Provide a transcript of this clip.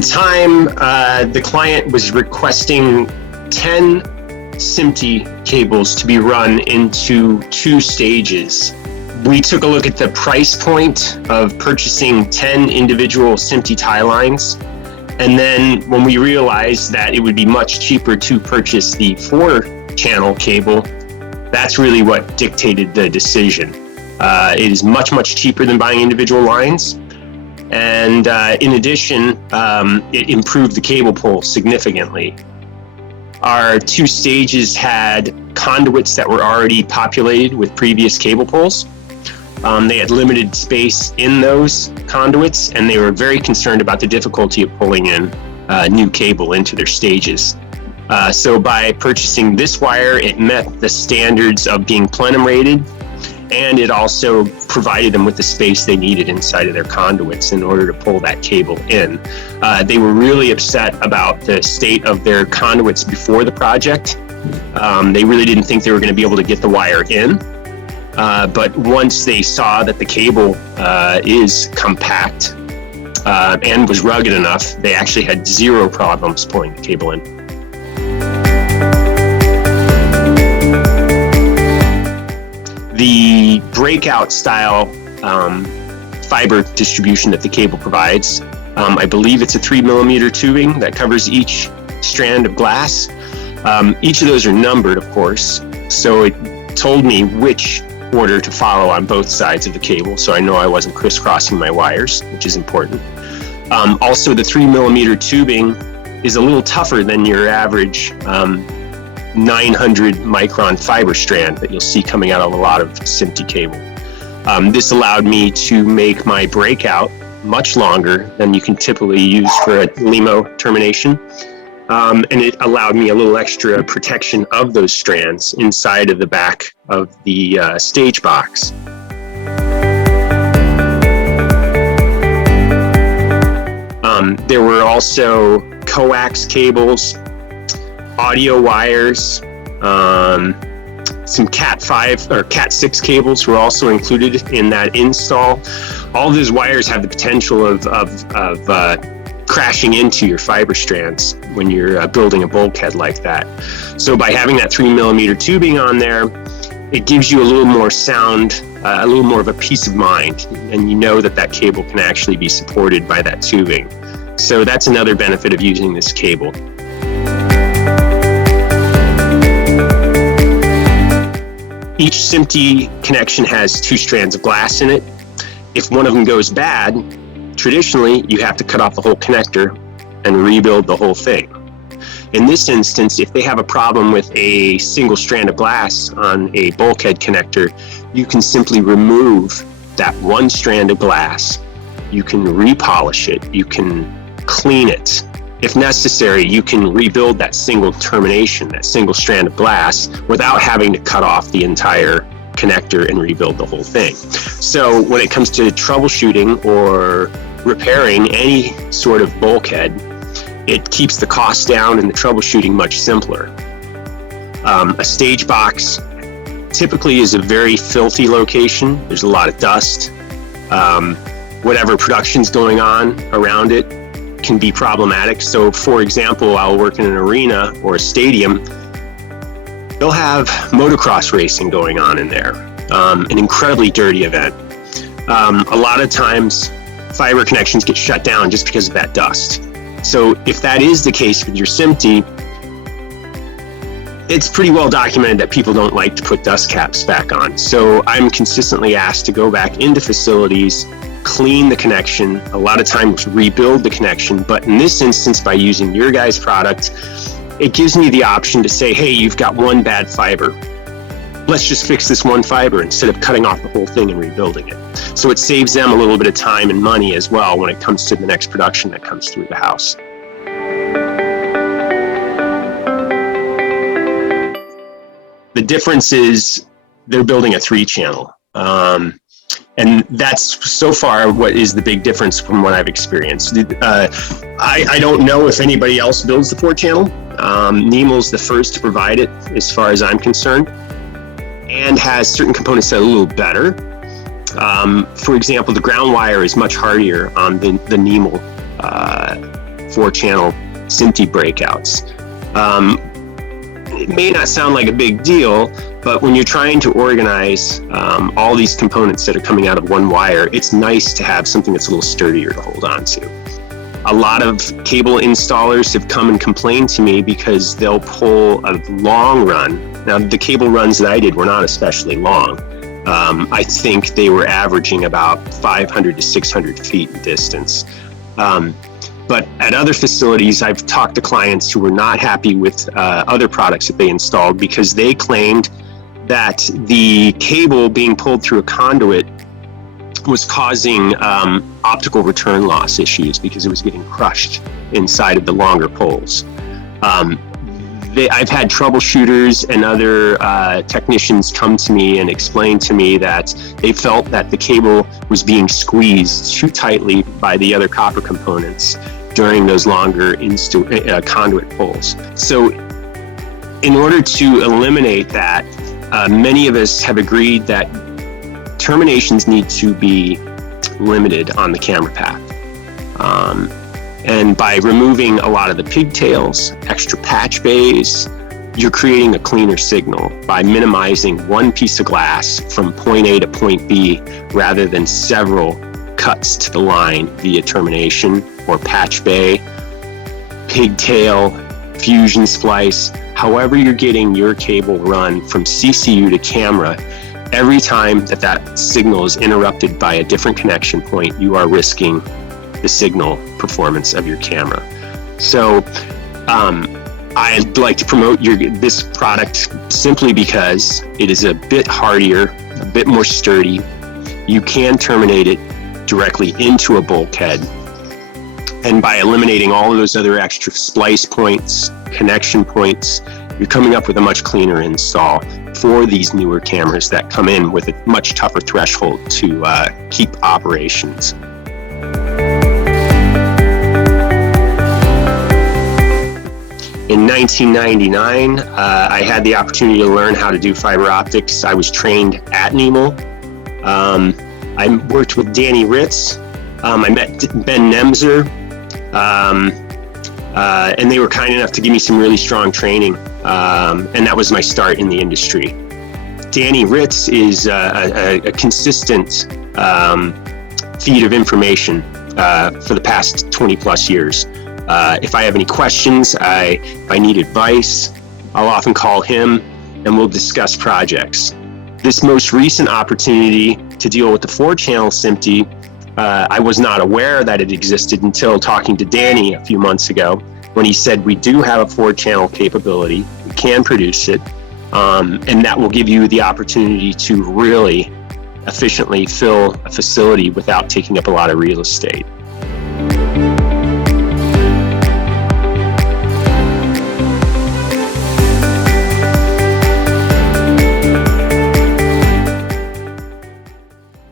the time, the client was requesting 10 SMPTE cables to be run into 2 stages. We took a look at the price point of purchasing 10 individual SMPTE tie lines. And then when we realized that it would be much cheaper to purchase the 4-channel cable, that's really what dictated the decision. It is much, much cheaper than buying individual lines. And in addition, it improved the cable pull significantly. Our 2 stages had conduits that were already populated with previous cable pulls. They had limited space in those conduits, and they were very concerned about the difficulty of pulling in new cable into their stages. So by purchasing this wire, it met the standards of being Plenum rated, and it also provided them with the space they needed inside of their conduits in order to pull that cable in. They were really upset about the state of their conduits before the project. They really didn't think they were going to be able to get the wire in. But once they saw that the cable is compact and was rugged enough, they actually had 0 problems pulling the cable in. The breakout style fiber distribution that the cable provides, I believe it's a 3mm tubing that covers each strand of glass. Each of those are numbered, of course, so it told me which order to follow on both sides of the cable, so I know I wasn't crisscrossing my wires, which is important. Also, the 3mm tubing is a little tougher than your average 900 micron fiber strand that you'll see coming out of a lot of SMPTE cable. This allowed me to make my breakout much longer than you can typically use for a LEMO termination. And it allowed me a little extra protection of those strands inside of the back of the stage box. There were also coax cables, audio wires, some Cat 5 or Cat 6 cables were also included in that install. All of those wires have the potential of crashing into your fiber strands when you're building a bulkhead like that. So by having that 3mm tubing on there, it gives you a little more sound, a little more of a peace of mind, and you know that that cable can actually be supported by that tubing. So that's another benefit of using this cable. Each SMPTE connection has 2 strands of glass in it. If one of them goes bad, traditionally, you have to cut off the whole connector and rebuild the whole thing. In this instance, if they have a problem with a single strand of glass on a bulkhead connector, you can simply remove that one strand of glass. You can repolish it, you can clean it. If necessary, you can rebuild that single termination, that single strand of glass, without having to cut off the entire connector and rebuild the whole thing. So when it comes to troubleshooting or repairing any sort of bulkhead, it keeps the cost down and the troubleshooting much simpler. A stage box typically is a very filthy location. There's a lot of dust. Whatever production's going on around it can be problematic. So for example, I'll work in an arena or a stadium, they'll have motocross racing going on in there, an incredibly dirty event. A lot of times fiber connections get shut down just because of that dust. So if that is the case with your SMPTE, it's pretty well documented that people don't like to put dust caps back on. So I'm consistently asked to go back into facilities, clean the connection, a lot of times rebuild the connection. But in this instance, by using your guys' product, it gives me the option to say, hey, you've got one bad fiber. Let's just fix this one fiber instead of cutting off the whole thing and rebuilding it. So it saves them a little bit of time and money as well when it comes to the next production that comes through the house. The difference is they're building a 3-channel. And that's so far what is the big difference from what I've experienced. I don't know if anybody else builds the 4-channel. Nemo's the first to provide it as far as I'm concerned, and has certain components that are a little better. For example, the ground wire is much hardier on the Nemo 4-channel SMPTE breakouts. It may not sound like a big deal, but when you're trying to organize all these components that are coming out of one wire, it's nice to have something that's a little sturdier to hold on to. A lot of cable installers have come and complained to me because they'll pull a long run. Now, the cable runs that I did were not especially long. I think they were averaging about 500 to 600 feet in distance. But at other facilities, I've talked to clients who were not happy with other products that they installed because they claimed that the cable being pulled through a conduit was causing optical return loss issues because it was getting crushed inside of the longer poles. I've had troubleshooters and other technicians come to me and explain to me that they felt that the cable was being squeezed too tightly by the other copper components during those longer conduit poles. So in order to eliminate that, many of us have agreed that terminations need to be limited on the camera path. And by removing a lot of the pigtails, extra patch bays, you're creating a cleaner signal by minimizing one piece of glass from point A to point B rather than several cuts to the line via termination or patch bay, pigtail, fusion splice. However you're getting your cable run from CCU to camera, every time that signal is interrupted by a different connection point, you are risking the signal performance of your camera. So I'd like to promote this product simply because it is a bit hardier, a bit more sturdy. You can terminate it directly into a bulkhead. And by eliminating all of those other extra splice points, connection points, you're coming up with a much cleaner install for these newer cameras that come in with a much tougher threshold to keep operations. In 1999, I had the opportunity to learn how to do fiber optics. I was trained at NEML. I worked with Danny Ritz. I met Ben Nemser, and they were kind enough to give me some really strong training, and that was my start in the industry. Danny Ritz is a consistent feed of information for the past 20 plus years. If I have any questions, if I need advice, I'll often call him and we'll discuss projects. This most recent opportunity to deal with the 4-channel SMPTE, I was not aware that it existed until talking to Danny a few months ago when he said we do have a 4-channel capability, we can produce it, and that will give you the opportunity to really efficiently fill a facility without taking up a lot of real estate.